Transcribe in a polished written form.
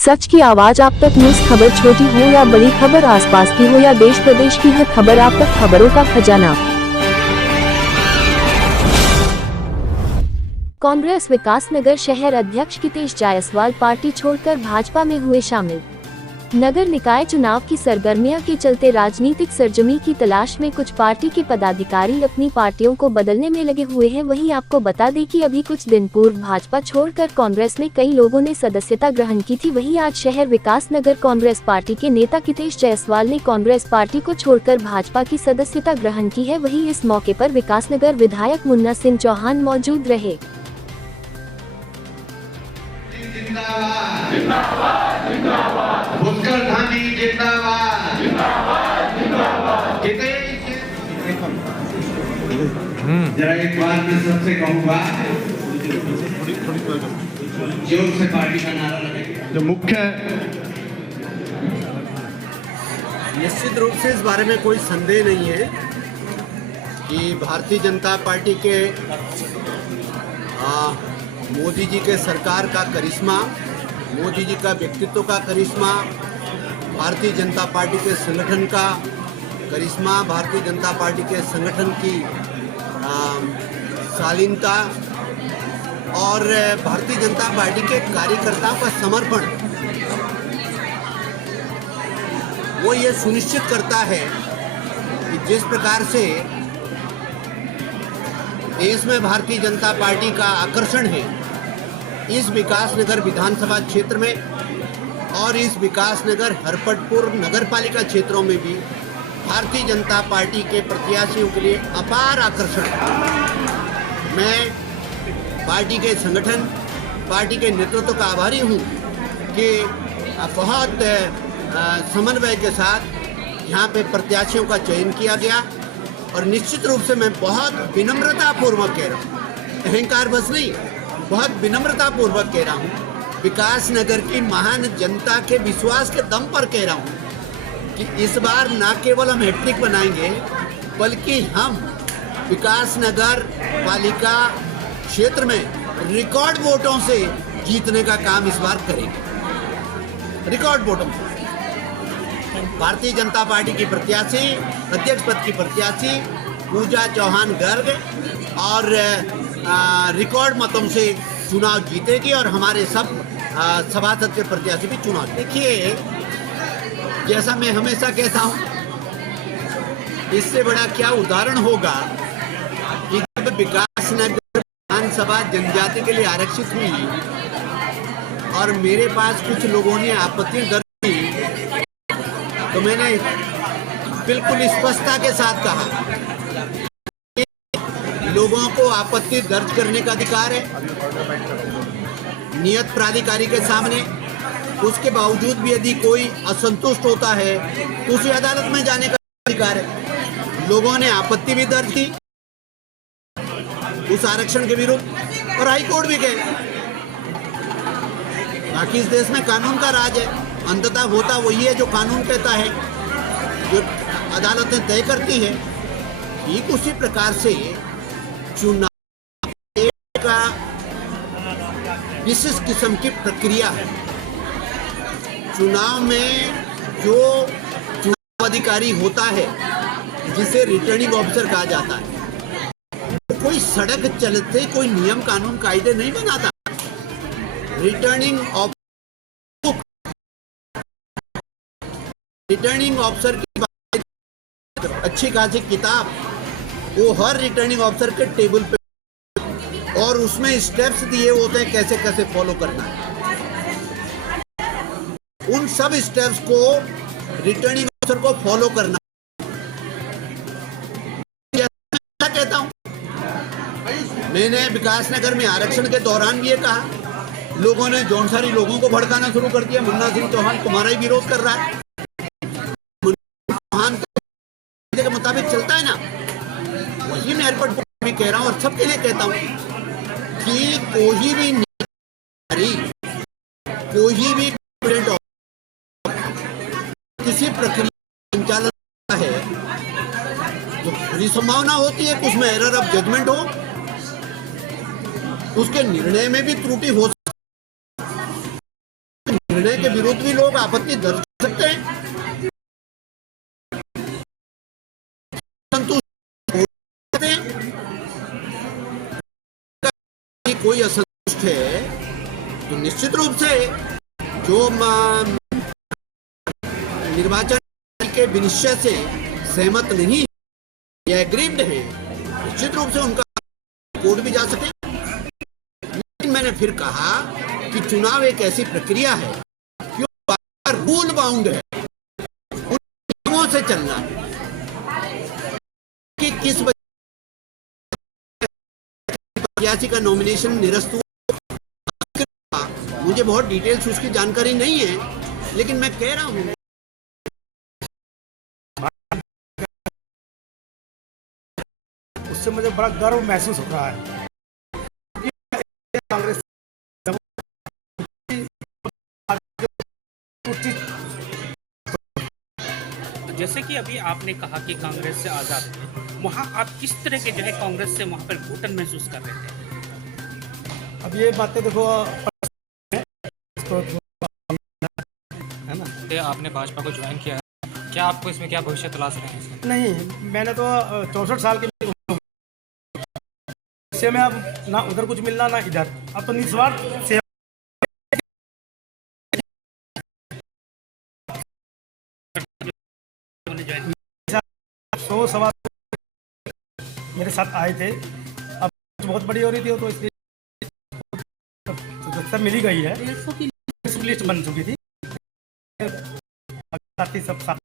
सच की आवाज आप तक। न्यूज खबर छोटी हो या बड़ी खबर, आसपास की हो या देश प्रदेश की, हर खबर आप तक। खबरों का खजाना। कांग्रेस विकासनगर शहर अध्यक्ष कितेश जायसवाल पार्टी छोड़कर भाजपा में हुए शामिल। नगर निकाय चुनाव की सरगर्मियों के चलते राजनीतिक सरजमी की तलाश में कुछ पार्टी के पदाधिकारी अपनी पार्टियों को बदलने में लगे हुए हैं। वहीं आपको बता दें कि अभी कुछ दिन पूर्व भाजपा छोड़कर कांग्रेस में कई लोगों ने सदस्यता ग्रहण की थी। वहीं आज शहर विकासनगर कांग्रेस पार्टी के नेता कितेश जायसवाल ने कांग्रेस पार्टी को छोड़कर भाजपा की सदस्यता ग्रहण की है। वहीं इस मौके पर विकासनगर विधायक मुन्ना सिंह चौहान मौजूद रहे। पुष्कर धामी जिंदाबाद जिंदाबाद जिंदाबाद। जरा एक बार मैं सबसे कहूँगा, जोर से पार्टी का नारा लगेगा। जो मुख्य निश्चित रूप से इस बारे में कोई संदेह नहीं है कि भारतीय जनता पार्टी के मोदी जी के सरकार का करिश्मा, मोदी जी का व्यक्तित्व का करिश्मा, भारतीय जनता पार्टी के संगठन का करिश्मा, भारतीय जनता पार्टी के संगठन की शालीनता और भारतीय जनता पार्टी के कार्यकर्ताओं का समर्पण, वो ये सुनिश्चित करता है कि जिस प्रकार से देश में भारतीय जनता पार्टी का आकर्षण है, इस विकासनगर विधानसभा क्षेत्र में और इस विकासनगर हरपटपुर नगरपालिका क्षेत्रों में भी भारतीय जनता पार्टी के प्रत्याशियों के लिए अपार आकर्षण है। मैं पार्टी के संगठन, पार्टी के नेतृत्व का आभारी हूँ कि बहुत समन्वय के साथ यहाँ पे प्रत्याशियों का चयन किया गया। और निश्चित रूप से मैं बहुत विनम्रतापूर्वक कह रहा हूँ, अहंकार बस नहीं, बहुत विनम्रतापूर्वक कह रहा हूँ, विकासनगर की महान जनता के विश्वास के दम पर कह रहा हूँ कि इस बार न केवल हम हैट्रिक बनाएंगे, बल्कि हम विकासनगर पालिका क्षेत्र में रिकॉर्ड वोटों से जीतने का काम इस बार करेंगे। रिकॉर्ड वोटों से भारतीय जनता पार्टी की प्रत्याशी, अध्यक्ष पद की प्रत्याशी पूजा चौहान गर्ग और रिकॉर्ड मतों से चुनाव जीतेगी और हमारे सब सभासद के प्रत्याशी भी चुनाव। देखिए, जैसा मैं हमेशा कहता हूँ, इससे बड़ा क्या उदाहरण होगा कि जब विकासनगर विधानसभा जनजाति के लिए आरक्षित हुई और मेरे पास कुछ लोगों ने आपत्ति दर्ज की, तो मैंने बिल्कुल स्पष्टता के साथ कहा कि लोगों को आपत्ति दर्ज करने का अधिकार है नियत प्राधिकारी के सामने। उसके बावजूद भी यदि कोई असंतुष्ट होता है तो उसे अदालत में जाने का अधिकार है। लोगों ने आपत्ति भी दर्ज की उस आरक्षण के विरुद्ध और हाईकोर्ट भी गए। बाकी इस देश में कानून का राज है, अंततः होता वही है जो कानून कहता है, जो अदालतें तय करती है। ठीक उसी प्रकार से चुनाव का विशेष किस्म की प्रक्रिया है। चुनाव में जो चुनाव अधिकारी होता है, जिसे रिटर्निंग ऑफिसर कहा जाता है, कोई सड़क चलते कोई नियम कानून कायदे नहीं बनाता। रिटर्निंग ऑफिसर की अच्छी खासी किताब वो हर रिटर्निंग ऑफिसर के टेबल पे, और उसमें स्टेप्स दिए होते हैं कैसे कैसे फॉलो करना है। उन सब स्टेप्स को रिटर्निंग ऑफिसर को फॉलो करना। जैसा कहता हूं, मैंने विकासनगर में आरक्षण के दौरान भी ये कहा, लोगों ने जौनसारी लोगों को भड़काना शुरू कर दिया। मुन्ना सिंह चौहान तुम्हारा ही विरोध कर रहा है, के मुताबिक चलता है ना, वही मैं एयरपोर्ट भी कह रहा हूं और सबके लिए कहता हूं कि कोई भी किसी प्रक्रिया संचालन है तो पूरी संभावना होती है कि उसमें एरर ऑफ जजमेंट हो, उसके निर्णय में भी त्रुटि हो सकती है। निर्णय के विरुद्ध भी लोग आपत्ति दर्ज कर सकते हैं। संतुष्ट हो सकते हैं कि कोई असंतुष्ट है तो निश्चित रूप से जो निर्वाचन के विनिश्चय से सहमत नहीं या एग्रीव्ड है, निश्चित रूप से उनका कोर्ट भी जा सकते हैं। लेकिन मैंने फिर कहा कि चुनाव एक ऐसी प्रक्रिया है जो रूल बाउंड है, उन नियमों से चलना है कि किस प्रत्याशी का नॉमिनेशन निरस्त हुआ, मुझे बहुत डिटेल्स उसकी जानकारी नहीं है, लेकिन मैं कह रहा हूं उससे मुझे बड़ा गर्व महसूस हो रहा है। कांग्रेस जैसे कि अभी आपने कहा कि कांग्रेस से आज़ाद है, वहाँ आप किस तरह के जो है कांग्रेस से वहाँ पर घुटन महसूस कर रहे थे? अब ये बातें देखो है ना, आपने भाजपा को ज्वाइन किया है, क्या आपको इसमें क्या भविष्य तलाश रहे हैं? नहीं, मैंने तो 64 साल के से में अब ना उधर कुछ मिलना ना इधर, अब तो निस्वार्थ सेवा 100 सवा मेरे साथ आए थे। अब बहुत बड़ी हो रही थी तो इसलिए सब मिली गई है, लिस्ट बन चुकी थी, सब साथ